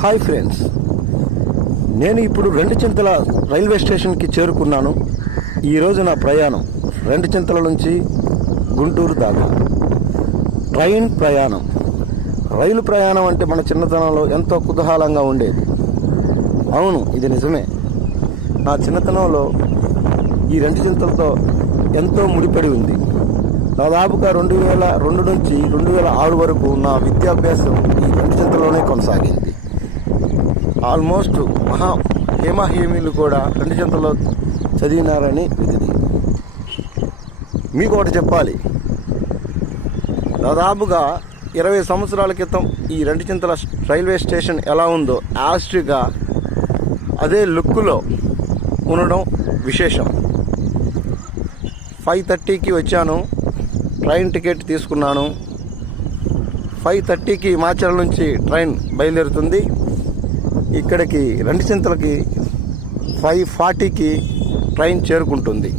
Hi friends. నేను ఇప్పుడు రెండు చింతల రైల్వే స్టేషన్కి చేరుకున్నాను. ఈరోజు నా ప్రయాణం రెండు చింతల నుంచి గుంటూరు దాకా. ట్రైన్ ప్రయాణం. రైలు ప్రయాణం అంటే మన చిన్నతనంలో ఎంతో కుతూహలంగా ఉండేది. అవును ఇది నిజమే. నా చిన్నతనంలో ఈ రెండు చింతలతో ఎంతో ముడిపడి ఉంది. దాదాపుగా రెండు వేల రెండు నుంచి రెండు వేల ఆరు వరకు నా విద్యాభ్యాసం ఈ రెండు చింతలోనే కొనసాగింది. ఆల్మోస్ట్ మహా హేమహేమీలు కూడా రెండు చింతలో చదివినారని విధిది మీకు ఒకటి చెప్పాలి. దాదాపుగా ఇరవై సంవత్సరాల క్రితం ఈ రెండు చింతల రైల్వే స్టేషన్ ఎలా ఉందో యాస్ట్రిగా అదే లుక్లో ఉండడం విశేషం. ఫైవ్ థర్టీకి వచ్చాను ట్రైన్ టికెట్ తీసుకున్నాను. ఫైవ్ థర్టీకి మాచర్ల నుంచి ట్రైన్ బయలుదేరుతుంది. ఇక్కడికి రెండు చింతలకి ఫైవ్ ఫార్టీకి ట్రైన్ చేరుకుంటుంది.